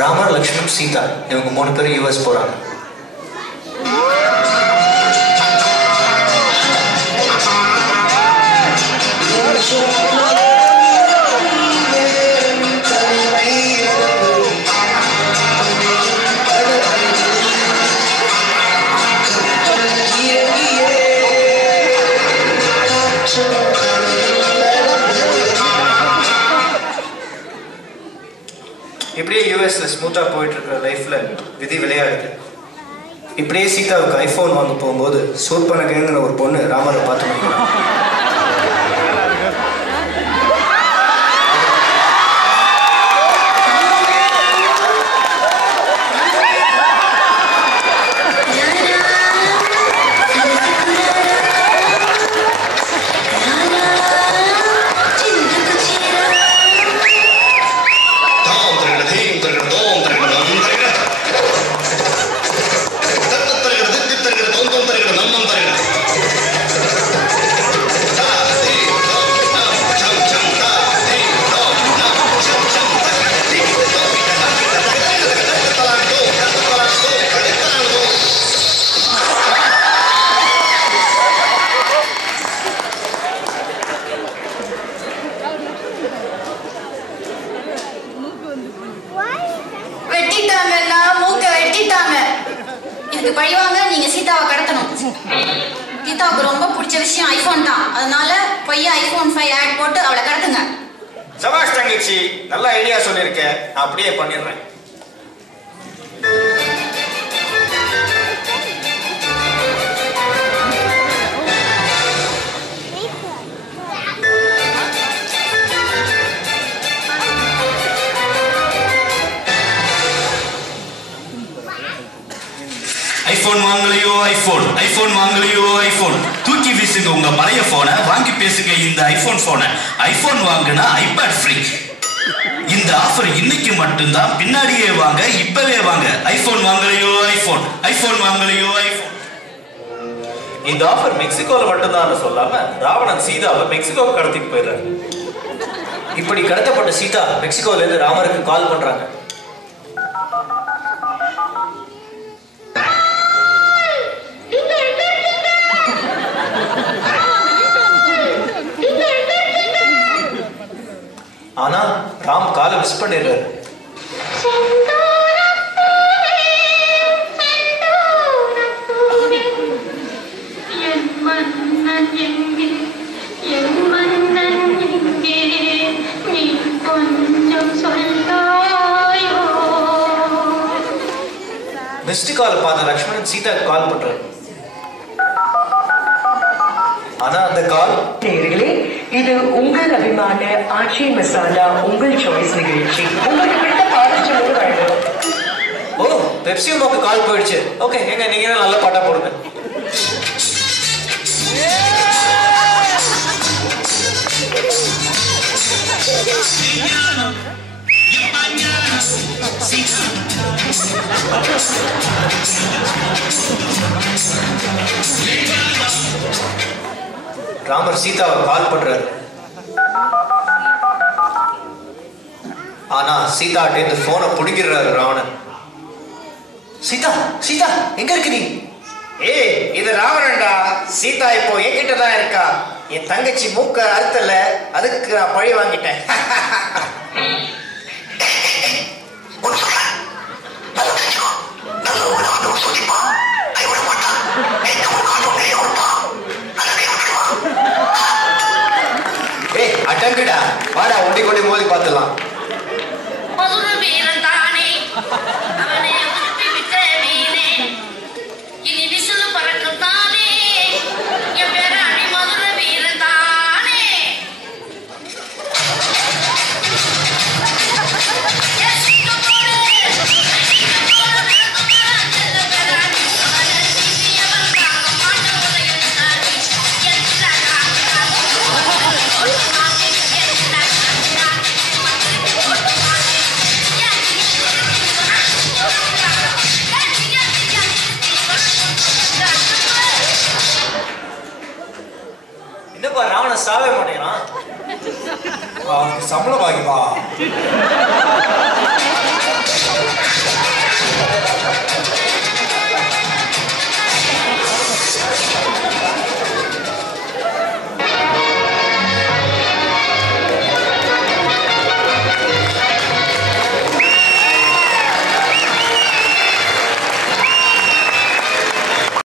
ராமர், லக்ஷ்மண், சீதா இவங்க 3 பேரும் யூஎஸ் போறாங்க. இப்படியே யூஎஸ்ல ஸ்மூத்தா போயிட்டு இருக்கிற லைஃப்ல விதி விளையாடுது. இப்படியே சீதாவுக்கு ஐபோன் வாங்க போகும்போது சூர்பனகைங்கிற ஒரு பொண்ணு ராமரை பார்த்து பழிவாங்க. நீங்க சீதாவை கடத்தணும். சீதாவுக்கு ரொம்ப பிடிச்ச விஷயம் ஐபோன் தான். அதனால பையன் ஐபோன் 5 ஆட் போட்டு அவளை கடத்துங்க. சபாஷ் தங்கச்சி, நல்ல ஐடியா சொல்லியிருக்கேன். அப்படியே பண்ணிடுறேன். ஐபோன் வாங்கலையோ ஐபோன், ஐபோன் வாங்கலையோ ஐபோன். தூக்கி வீசுங்க உங்க பழைய போனை, வாங்கி பேசுங்க இந்த ஐபோன் போனை. ஐபோன் வாங்குனா ஐபேட் ஃப்ரீ. இந்த ஆஃபர் இன்னைக்கு மட்டும்தான். பின்னாடியே வாங்க, இப்பவே வாங்க. ஐபோன் வாங்கலையோ ஐபோன், ஐபோன் வாங்கலையோ ஐபோன். இந்த ஆஃபர் மெக்சிகோல மட்டும்தான் சொல்லாம ராவணன் சீதாவை மெக்சிகோவை கடத்திட்டு போயிடுறாரு. இப்படி கடத்தப்பட்ட சீதா மெக்சிகோல இருந்து ராமருக்கு கால் பண்றாங்க. ஆனா ராம் காலை மிஸ் பண்ணிடுறாரு. மிஸ்டு கால் பார்த்த லக்ஷ்மணன் சீதா கால் பண்றாரு. ஆனா அந்த கால் நேயர்களே, இது உங்கள் அபிமான ஆச்சி மசாலா உங்கள் சாய்ஸ் நிகழ்ச்சி. உங்களுக்கு பிடித்த பாடச்சோடு வழங்கும். ஓ, பெப்சி உமாக்கு கால் போயிடுச்சு. ஓகே, எங்க நீங்க நல்ல பாட்டா போடுங்க. ராமர் சீதாவை கால் பண்றாரு. ஆனா சீதா இந்த போனை புடிக்கிறாரு ராவணன். சீதா, சீதா எங்க இருக்கு நீ? ஏய், இது ராவணன்டா. சீதா இப்போ என்கிட்ட தான் இருக்கா. என் தங்கச்சி மூக்க அறுத்தல, அதுக்கு நான் பழி வாங்கிட்டேன். ஏய், அடங்குடா, வாடா ஒண்டி கொண்டி மோதி பார்த்துலாம். ராவண சாவே மாட்டேங்கிறான். சம்பளம் வாங்கிப்பா.